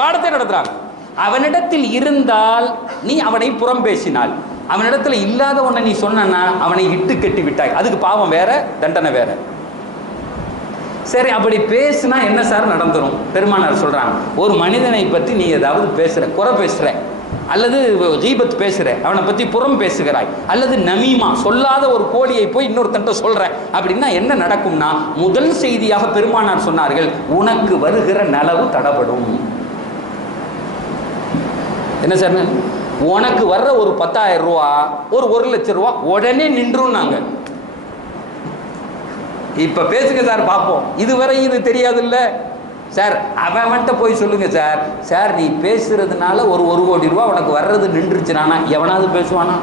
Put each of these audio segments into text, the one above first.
பாடத்தை நடத்துறாங்க. அவனிடத்தில் இருந்தால் நீ அவனை புறம் பேசினாள் அவனிடத்துல இல்லாத ஒன்றை நீ சொன்னா அவனை இட்டு கட்டி விட்டாய். அதுக்கு பாவம் வேற தண்டனை வேற. சரி அப்படி பேசுனா என்ன சார் நடந்துரும்? பெருமானார் சொல்றாங்க ஒரு மனிதனை பற்றி நீ ஏதாவது பேசுற குறை பேசுற அல்லது கீபத் பேசுற அவனை பத்தி புறம் பேசுகிறாய் அல்லது நமீமா சொல்லாத ஒரு கோழியை போய் இன்னொருத்தன்ட்ட சொல்ற அப்படின்னா என்ன நடக்கும்னா முதல் செய்தியாக பெருமானார் சொன்னார்கள் உனக்கு வருகிற நலவு தடப்படும் என்ன சார்? உனக்கு வர்ற ஒரு பத்தாயிரம் ரூபா ஒரு ஒரு லட்சம் ரூபா உடனே நின்றும் நாங்க இப்ப பேசுங்க சார் பார்ப்போம் இதுவரை இது தெரியாதுல்ல. சார் அவன் அவன்கிட்ட போய் சொல்லுங்க சார். சார் நீ பேசுறதுனால ஒரு ஒரு கோடி ரூபா உனக்கு வர்றது நின்றுச்சுனானா எவனாவது பேசுவானா?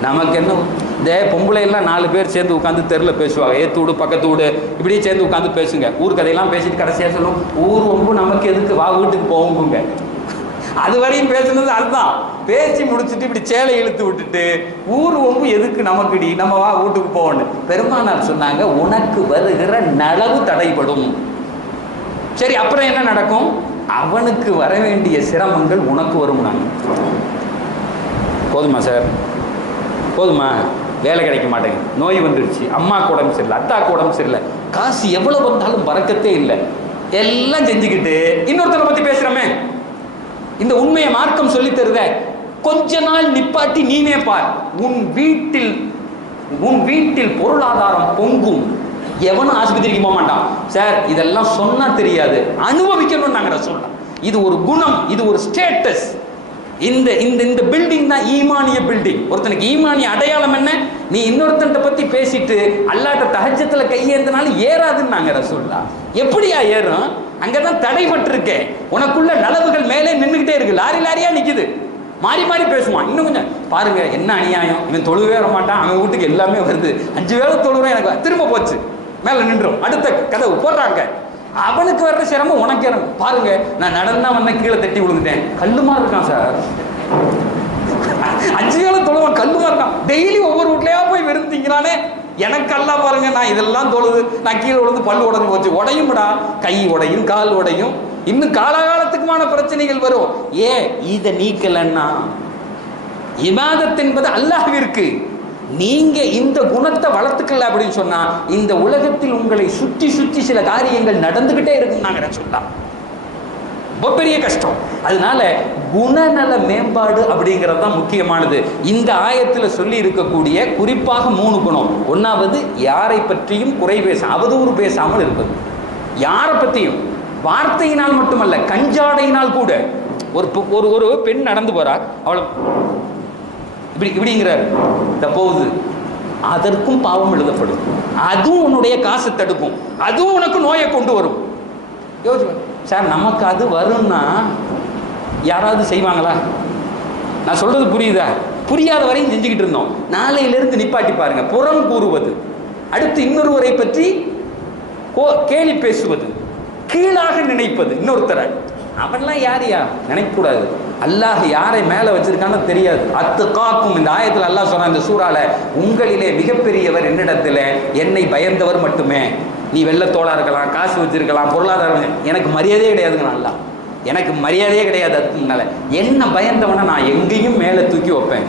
நமக்கு என்ன? இந்த பொம்பளை எல்லாம் நாலு பேர் சேர்ந்து உட்காந்து தெருல பேசுவாங்க. ஏத்து வீடு பக்கத்து வீடு இப்படியே சேர்ந்து உட்காந்து பேசுங்க. ஊர் கதையெல்லாம் பேசிட்டு கடைசியாக சொல்லுவோம் ஊர் ஒம்பு நமக்கு எதுக்கு? வா வீட்டுக்கு போகுங்க அது வரையும் பேசுனது அதுதான். பேசி முடிச்சுட்டு இப்படி சேலை இழுத்து விட்டுட்டு ஊர் ஒம்பு எதுக்கு நமக்குடி? நம்ம வா வீட்டுக்கு போகணும் பெருமானார் சொன்னாங்க உனக்கு வருகிற நலவு தடைபடும். சரி அப்புறம் என்ன நடக்கும்? அவனுக்கு வர வேண்டிய சிரமங்கள் உனக்கு வரும் போதுமா சார் போதுமா? வேலை கிடைக்க மாட்டேங்குது. நோய் வந்துடுச்சு அம்மாக்கு உடம்பு சரியில்லை அத்தாக்கு உடம்பு சரியில்லை. காசு எவ்வளவு வந்தாலும் பறக்கத்தே இல்லை. எல்லாம் செஞ்சுக்கிட்டு இன்னொருத்தரை பத்தி பேசுகிறோமே இந்த உண்மையை மார்க்கம் சொல்லி தருத. கொஞ்ச நாள் நிப்பாட்டி நீனே பார். உன் வீட்டில் உன் வீட்டில் பொருளாதாரம் பொங்கும். எவனும் ஆஸ்பத்திரிக்கு போக மாட்டான். சார் இதெல்லாம் சொன்னா தெரியாது. அனுபவிக்கணும் நாங்க சொல்றோம் இது ஒரு குணம் இது ஒரு ஸ்டேட்டஸ் இந்த இந்த இந்த பில்டிங் தான் ஈமானிய பில்டிங் ஒருத்தனுக்கு ஈமானிய அடையாளம் என்ன? நீ இன்னொருத்தன்ட்ட பத்தி பேசிட்டு அல்லாட்ட தகச்சத்துல கையேந்தனாலும் ஏறாதுன்னு நாங்க சொல்லலாம் எப்படியா ஏறும்? அங்கதான் தடைபட்டிருக்கே. உனக்குள்ள நலவுகள் மேலே நின்றுகிட்டே இருக்கு. லாரி லாரியா நிக்குது. மாறி மாறி பேசுவான். இன்னும் கொஞ்சம் பாருங்க என்ன அநியாயம்? இவன் தொழுவே வர மாட்டான் அவன் வீட்டுக்கு எல்லாமே வருது. அஞ்சு வேளை தொழுவேன் எனக்கு திரும்ப போச்சு. மேல நின்றோம். அடுத்த கதவு போடுறாங்க. அவனுக்கு வர்ற சிரமம் உனக்கு இறங்கும் பாருங்க நான் நடந்தா வந்தேன் கீழே தட்டி விழுந்துட்டேன். கல்லுமா இருக்கான் சார். அஞ்சு வேலை தொழுவான் கல்லுமா இருக்கான். டெய்லி ஒவ்வொரு வீட்லயா போய் விருந்திங்கிறானே எனக்கு எல்லாம் பாருங்க நான் இதெல்லாம் தொழுது நான் கீழே விழுந்து பல்லு உடஞ்சு போச்சு. உடையும்டா. கை உடையும் கால் உடையும். இன்னும் காலகாலத்துக்குமான பிரச்சனைகள் வரும். ஏன் இதை நீக்கலன்னா? இபாதத் என்பது அல்லாஹ்விற்கு. நீங்க இந்த குணத்தை வளர்த்துக்கல அப்படின்னு சொன்னா இந்த உலகத்தில் உங்களை சுற்றி சுற்றி சில காரியங்கள் நடந்துகிட்டே இருக்கும் நாங்க சொல்லலாம் ரொம்ப பெரிய கஷ்டம். அதனால குணநல மேம்பாடு அப்படிங்கிறது தான் முக்கியமானது. இந்த ஆயத்தில் சொல்லி இருக்கக்கூடிய குறிப்பாக மூணு குணம். ஒன்றாவது யாரை பற்றியும் குறை பேச அவதூறு பேசாமல் இருப்பது. யாரை பற்றியும் வார்த்தையினால் மட்டுமல்ல கஞ்சாடையினால் கூட. ஒரு ஒரு ஒரு பெண் நடந்து போறார் அவளை இப்படி இப்படிங்கிறார். இந்த போகுது அதற்கும் பாவம் எழுதப்படும். அதுவும் உன்னுடைய காசு தடுக்கும். அதுவும் உனக்கு நோயை கொண்டு வரும். யோசிச்சு சார் நமக்கு அது வரும்னா யாராவது செய்வாங்களா? நான் சொல்கிறது புரியுதா? புரியாத வரையும் செஞ்சுக்கிட்டு இருந்தோம். நாளையிலிருந்து நிப்பாட்டி பாருங்கள் புறம் கூறுவது. அடுத்து இன்னொருவரை பற்றி கோ- கேலி பேசுவது. கீழாக நினைப்பது. இன்னொருத்தரை. அவன்லாம் யார் யா? நினைக்கக்கூடாது. அல்லாஹ் யாரை மேலே வச்சிருக்கான்னு தெரியாது. அத்து காக்கும் இந்த ஆயத்தில் அல்லாஹ் சொன்ன இந்த சூறால உங்களிலே மிகப்பெரியவர் என்னிடத்தில் என்னை பயந்தவர் மட்டுமே. நீ வெள்ளத்தோடாக இருக்கலாம் காசு வச்சிருக்கலாம் பொருளாதாரம் எனக்கு மரியாதையே கிடையாதுங்க அல்லாஹ். எனக்கு மரியாதையே கிடையாது அதுக்கு என்ன பயந்தவனை நான் எங்கேயும் மேலே தூக்கி வைப்பேன்.